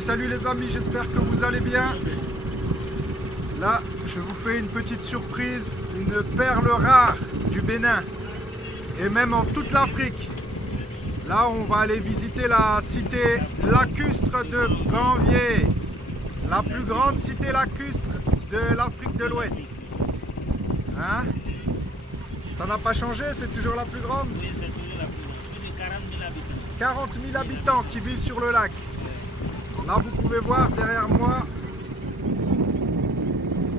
Salut les amis, j'espère que vous allez bien. Là, je vous fais une petite surprise, une perle rare du Bénin et même en toute l'Afrique. Là, on va aller visiter la cité lacustre de Gambier, la plus grande cité lacustre de l'Afrique de l'Ouest. Hein? Ça n'a pas changé, c'est toujours la plus grande? Oui, c'est toujours la plus grande. Plus de 40 000 habitants. 40 000 habitants qui vivent sur le lac. Là, vous pouvez voir derrière moi,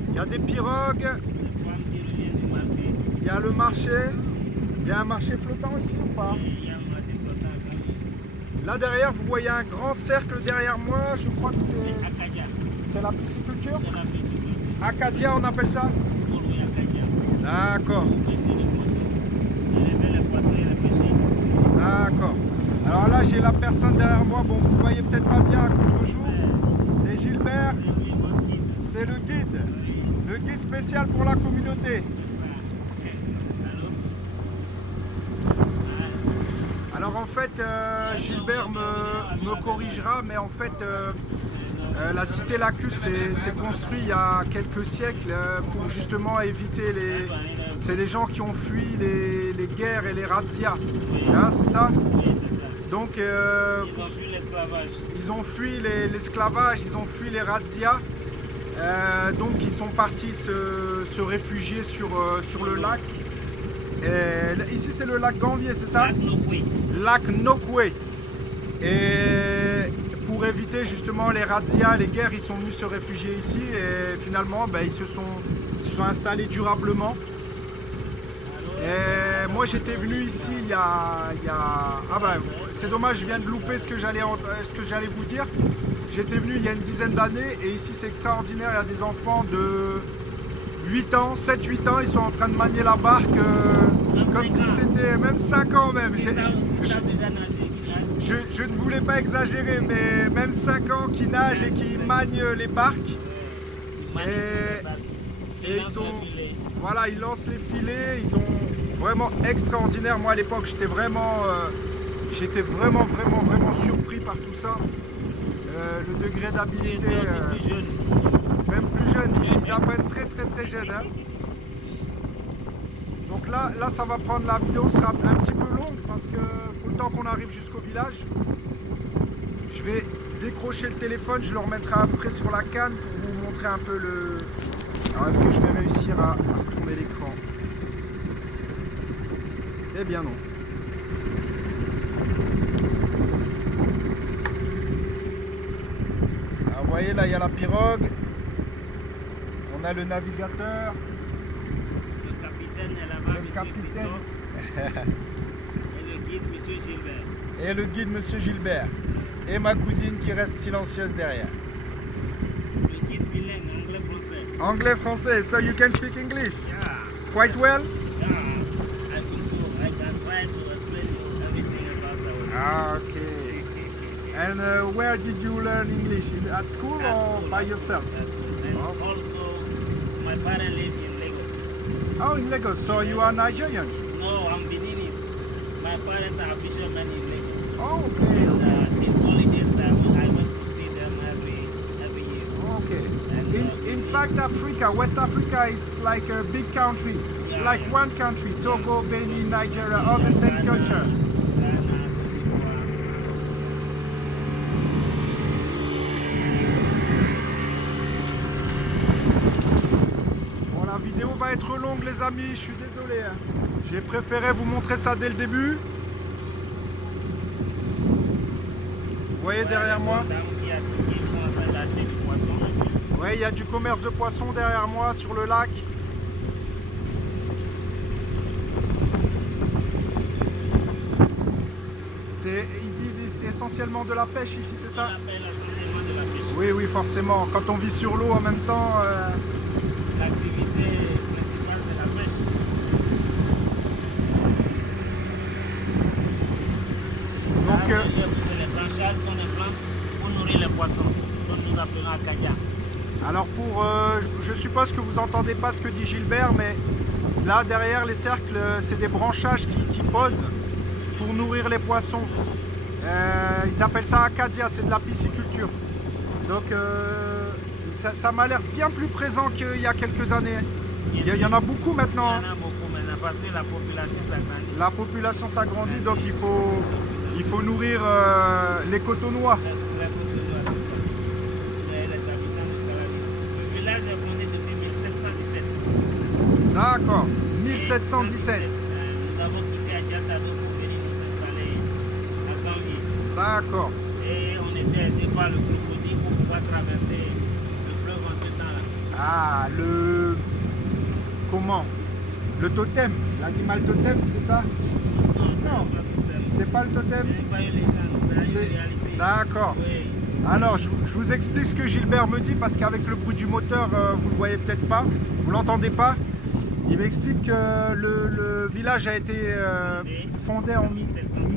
il y a des pirogues, Les femmes qui reviennent du marché. il y a le marché. Il y a un marché flottant ici ou pas? Il y a un marché flottant à Gambier. Là derrière, vous voyez un grand cercle derrière moi. Je crois que C'est Acadia. c'est la pisciculture. C'est la pisciculture. Acadia, on appelle ça? Pour oui, Acadia. D'accord, Pêcher les poissons. Élever les poissons et les pêcher. d'accord. Alors là, j'ai la personne derrière moi. Bon, vous voyez peut-être pas bien à contre-jour. C'est Gilbert. C'est lui, mon guide. C'est le guide. Le guide spécial pour la communauté. Alors en fait, Gilbert me corrigera, mais en fait, la cité lacustre s'est construite il y a quelques siècles pour justement éviter les... C'est des gens qui ont fui les guerres et les razzias, hein, c'est ça? Oui, c'est ça. Donc Ils ont fui l'esclavage. ils ont fui l'esclavage, ils ont fui les razzias, donc ils sont partis se réfugier sur le lac. Et ici c'est le lac Gambier, c'est ça? Lac Nokwe. Lac Nokwe. Et pour éviter justement les razzias, les guerres, ils sont venus se réfugier ici et finalement ben, ils se sont installés durablement. Et moi j'étais venu ici il y a... Ah ben c'est dommage, je viens de louper ce que j'allais vous dire. J'étais venu il y a une dizaine d'années et ici c'est extraordinaire, il y a des enfants de 8 ans, 7-8 ans, ils sont en train de manier la barque comme si c'était même 5 ans même. Ils savent déjà nager. Je ne voulais pas exagérer, mais même 5 ans qui nagent et qui manient les barques. Et ils sont, voilà, ils lancent les filets, ils sont vraiment extraordinaires. Moi à l'époque j'étais vraiment surpris par tout ça. Le degré d'habilité, même plus jeune, ils apprennent très jeunes. Hein. Donc là ça va prendre, la vidéo sera un petit peu longue parce que faut le temps qu'on arrive jusqu'au village. Je vais décrocher le téléphone, je le remettrai après sur la canne pour vous montrer un peu le... Alors est-ce que je vais réussir à retourner l'écran? Eh bien non. Alors vous voyez là il y a la pirogue, on a le navigateur, Le capitaine est là-bas, le monsieur capitaine Christophe. Et le guide, monsieur Gilbert. et le guide monsieur Gilbert et ma cousine qui reste silencieuse derrière. Le guide bilingue, anglais-français. Anglais-français, so you can speak English Yeah. quite well? Yeah. I think so. I can try to explain you everything about our Okay. And where did you learn English? At school or by yourself? That's school. And Oh. also, my parents live in Lagos. Oh, in Lagos, so you are Nigerian? No, I'm Beninese. My parents are fishermen in Lagos. Oh, okay, okay. In holidays time, I went to see them every year. Okay. And, In fact, Africa, West Africa, it's like a big country. Yeah, Like yeah. one country, Togo, Benin, Nigeria, all the same Ghana, culture. Ghana, Bon, la vidéo va être longue, les amis, je suis désolé. Hein. J'ai préféré vous montrer ça dès le début. Vous voyez derrière moi? Ils sont en train d'acheter du poisson. Oui, il y a du commerce de poissons derrière moi sur le lac. Ils vivent essentiellement de la pêche ici, c'est On ça? appelle essentiellement de la pêche. Oui, oui, forcément. Quand on vit sur l'eau en même temps, L'activité principale, c'est la pêche. donc, Là, c'est les branchages qu'on implante pour nourrir les poissons. Donc nous appelons Acadia. alors je suppose que vous entendez pas ce que dit Gilbert, mais là derrière les cercles, c'est des branchages qui posent pour nourrir les poissons. Ils appellent ça Acadia, c'est de la pisciculture. Donc ça m'a l'air bien plus présent qu'il y a quelques années. Il y en a beaucoup maintenant. Il y en a beaucoup maintenant parce que la population s'agrandit. La population s'agrandit, donc il faut nourrir les Cotonois. Les habitants de Calavi. Le village est fondé depuis 1717. D'accord, 1717. Nous avons quitté Adjatado pour venir nous installer à Gambier. D'accord. Et on était aidé par le crocodile pour pouvoir traverser le fleuve en ce temps-là. Ah, comment? Le totem, l'animal totem, c'est ça? Non, C'est pas le totem? ce n'est pas une légende, c'est une réalité. D'accord. Oui. Alors, je vous explique ce que Gilbert me dit, parce qu'avec le bruit du moteur, vous le voyez peut-être pas, vous l'entendez pas. Il m'explique que le village a été fondé en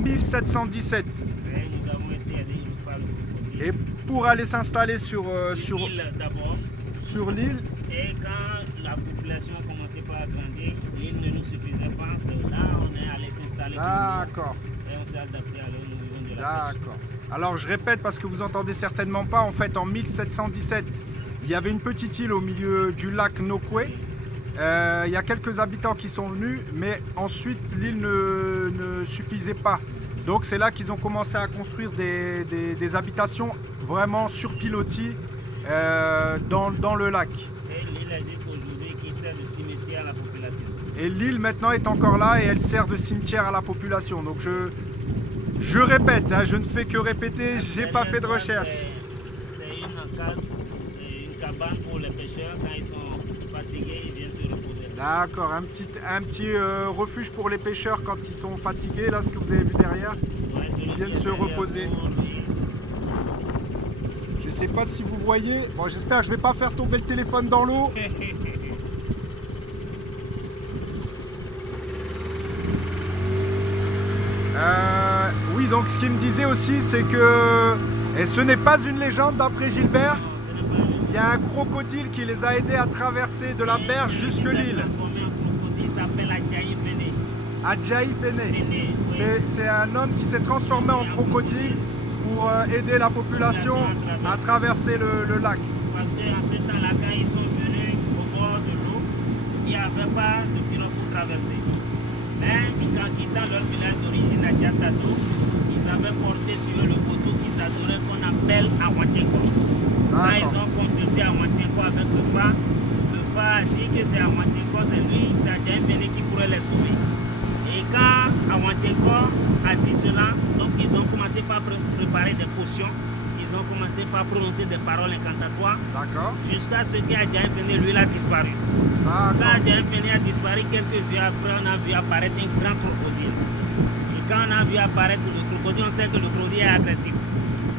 1717. Et nous avons été aidés par le crocodile. Et pour aller s'installer sur L'île d'abord. l'île, Et quand la population commençait par agrandir, l'île ne nous suffisait pas. C'est là on est allé s'installer sur l'île. d'accord, Et on s'est adapté à l'eau, nous vivons de la pêche. d'accord. Alors je répète parce que vous entendez certainement pas, en fait en 1717, il y avait une petite île au milieu du lac Nokwe. Il y a quelques habitants qui sont venus, mais ensuite l'île ne suffisait pas. Donc c'est là qu'ils ont commencé à construire des habitations vraiment sur pilotis dans le lac. Et l'île existe aujourd'hui qui sert de cimetière à la population. Et l'île maintenant est encore là et elle sert de cimetière à la population. Donc je répète, hein, je ne fais que répéter, j'ai pas fait de recherche. C'est une case, une cabane pour les pêcheurs. Quand ils sont fatigués, ils viennent se reposer. D'accord, un petit refuge pour les pêcheurs quand ils sont fatigués, là ce que vous avez vu derrière. Ouais, Ils viennent se reposer. Je sais pas si vous voyez, bon j'espère que je vais pas faire tomber le téléphone dans l'eau. Oui, donc ce qu'il me disait aussi, c'est que, et ce n'est pas une légende d'après Gilbert, il y a un crocodile qui les a aidés à traverser de la berge jusque l'île. Il s'appelle Adjaï Fene. Adjaï Fene. Fene, oui. C'est un homme qui s'est transformé en crocodile pour aider la population à traverser le lac. Parce qu'en ce temps-là, quand ils sont venus au bord de l'eau, il n'y avait pas de pirogue pour traverser. Mais en quittant leur village d'origine à Djatado, ils avaient porté sur eux le photo qu'ils adoraient qu'on appelle Awatchenko. Quand ils ont consulté Awatchenko avec le phare a dit que c'est Awatchenko, c'est lui, c'est Adjaï Fene qui pourrait les sauver. Et quand Awatchenko a dit cela, donc ils ont commencé par préparer des potions. Ils ont commencé par prononcer des paroles incantatoires. D'accord. Jusqu'à ce qu'Adjaï Fene, lui, a disparu. Quand Adjaï Fene a disparu, quelques heures après, on a vu apparaître un grand crocodile. Et quand on a vu apparaître le crocodile, on sait que le crocodile est agressif.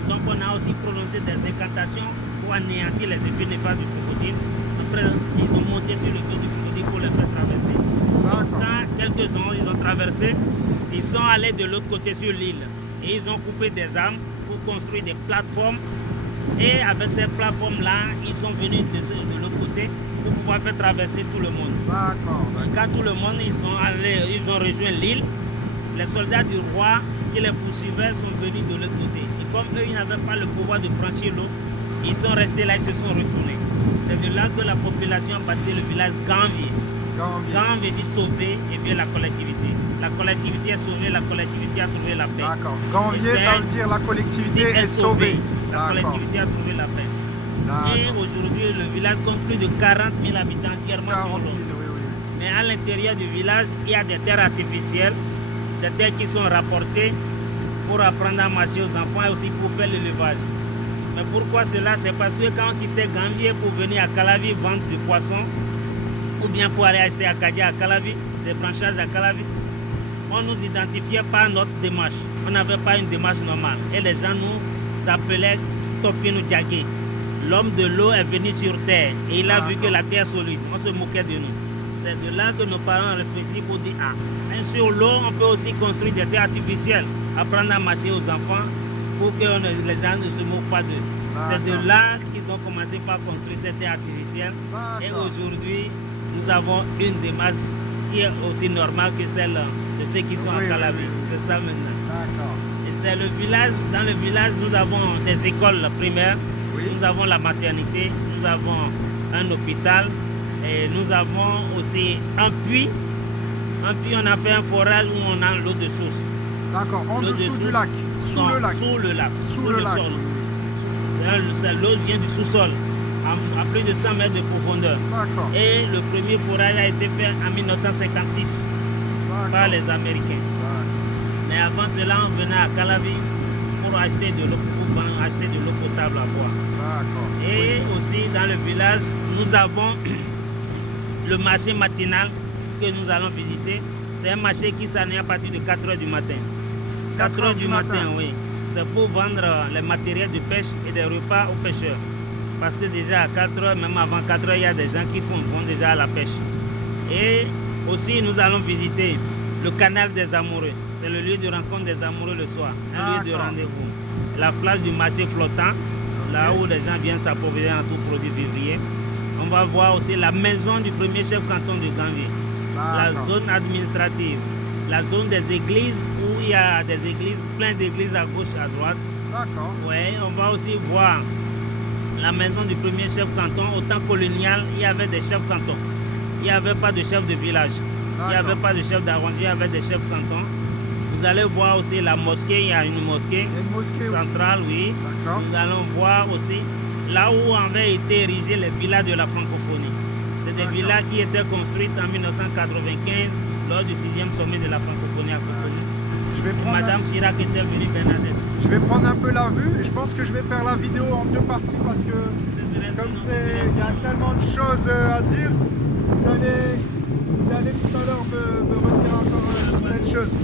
Donc on a aussi prononcé des incantations pour anéantir les effets néfastes du crocodile. Après, ils ont monté sur le dos du crocodile pour le faire traverser. Quand quelques-uns ils ont traversé, ils sont allés de l'autre côté sur l'île. Et ils ont coupé des arbres pour construire des plateformes. Et avec ces plateformes-là, ils sont venus de l'autre côté pour pouvoir faire traverser tout le monde. Quand tout le monde, ils ont rejoint l'île, les soldats du roi qui les poursuivaient sont venus de l'autre côté. Et comme eux, ils n'avaient pas le pouvoir de franchir l'eau, ils sont restés là, ils se sont retournés. C'est de là que la population a bâti le village Gambier. Gambier dit sauver et bien la collectivité. La collectivité est sauvée, la collectivité a trouvé la paix. D'accord. Gambier, ça veut dire la collectivité est sauvée. La collectivité a trouvé la paix. Et aujourd'hui, le village compte plus de 40 000 habitants entièrement sur l'eau. Mais à l'intérieur du village, il y a des terres artificielles, des terres qui sont rapportées pour apprendre à marcher aux enfants et aussi pour faire l'élevage. Mais pourquoi cela? C'est parce que quand on quittait Gambier pour venir à Calavi vendre du poisson, ou bien pour aller acheter à Kadia à Calavi, des branchages à Calavi, on nous identifiait par notre démarche. On n'avait pas une démarche normale. Et les gens nous appelaient Tofino Djagé. L'homme de l'eau est venu sur terre et il a vu que la terre est solide. On se moquait de nous. C'est de là que nos parents ont réfléchi pour dire mais sur l'eau, on peut aussi construire des terres artificielles, apprendre à marcher aux enfants pour que les gens ne se moquent pas d'eux. C'est de là qu'ils ont commencé par construire ces terres artificielles. Et aujourd'hui, nous avons une démarche qui est aussi normale que celle de ceux qui sont à Calavi. C'est ça maintenant. Et c'est le village, dans le village, nous avons des écoles primaires. nous avons la maternité, nous avons un hôpital et nous avons aussi un puits. Un puits, on a fait un forage où on a l'eau de source. D'accord, en dessous du lac, sous le lac. Sous le lac, sous le lac. sol. L'eau vient du sous-sol, à plus de 100 mètres de profondeur. Et le premier forage a été fait en 1956 par les Américains. Mais avant cela, on venait à Calavi pour acheter de l'eau potable à boire. Et aussi dans le village, nous avons le marché matinal que nous allons visiter. C'est un marché qui s'anime à partir de 4 h du matin. 4 h du matin, oui. C'est pour vendre les matériels de pêche et des repas aux pêcheurs. Parce que déjà à 4 h, même avant 4 h, il y a des gens qui vont déjà à la pêche. Et aussi, nous allons visiter le canal des amoureux. C'est le lieu de rencontre des amoureux le soir, un lieu de rendez-vous. La place du marché flottant, là où les gens viennent s'approvisionner en tout produit vivrier. On va voir aussi la maison du premier chef canton de Gambie, la zone administrative, la zone des églises où il y a des églises, plein d'églises à gauche et à droite. Ouais, on va aussi voir la maison du premier chef canton. Au temps colonial, il y avait des chefs cantons. Il n'y avait pas de chef de village. Il n'y avait pas de chef d'arrondissement, il y avait des chefs cantons. Vous allez voir aussi la mosquée, il y a une mosquée centrale, oui. Nous allons voir aussi là où avaient été érigés les villas de la francophonie. C'est des villas qui étaient construites en 1995 lors du 6e sommet de la francophonie africaine. Madame Chirac était venue, Bernadette. Je vais prendre un peu la vue et je pense que je vais faire la vidéo en 2 parties parce que comme il y a tellement de choses à dire, vous allez tout à l'heure me redire encore plein de choses.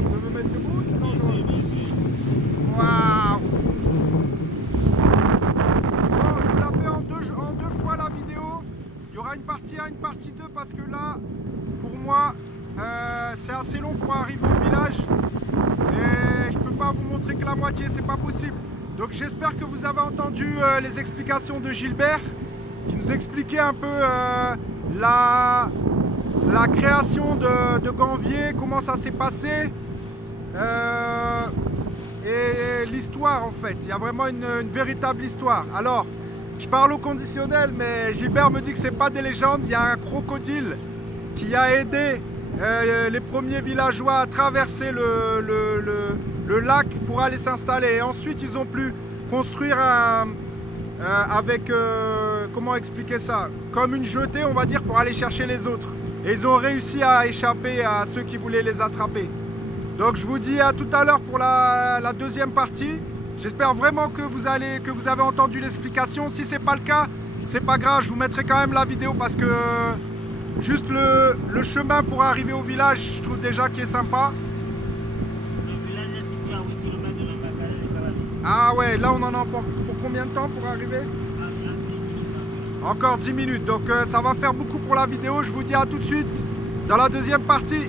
Je peux me mettre debout sinon Waouh! Bon, je vous la fais en deux fois la vidéo. Il y aura une partie 1, une partie 2 parce que là, pour moi, c'est assez long pour arriver au village et je peux pas vous montrer que la moitié, c'est pas possible. Donc j'espère que vous avez entendu les explications de Gilbert qui nous expliquait un peu la création de Ganvier, comment ça s'est passé et l'histoire en fait. Il y a vraiment une véritable histoire. Alors, je parle au conditionnel, mais Gilbert me dit que c'est pas des légendes. Il y a un crocodile qui a aidé les premiers villageois à traverser le lac pour aller s'installer. Et ensuite, ils ont pu construire avec, comment expliquer ça, comme une jetée, on va dire, pour aller chercher les autres. Et ils ont réussi à échapper à ceux qui voulaient les attraper. Donc je vous dis à tout à l'heure pour la deuxième partie. J'espère vraiment que vous avez entendu l'explication. Si c'est pas le cas, c'est pas grave, je vous mettrai quand même la vidéo parce que juste le chemin pour arriver au village, je trouve déjà qu'il est sympa. Le village est situé à 8 km de l'Ambacare de Calavi. Ah ouais, là on en a pour combien de temps pour arriver? Encore 10 minutes, donc ça va faire beaucoup pour la vidéo. Je vous dis à tout de suite dans la deuxième partie.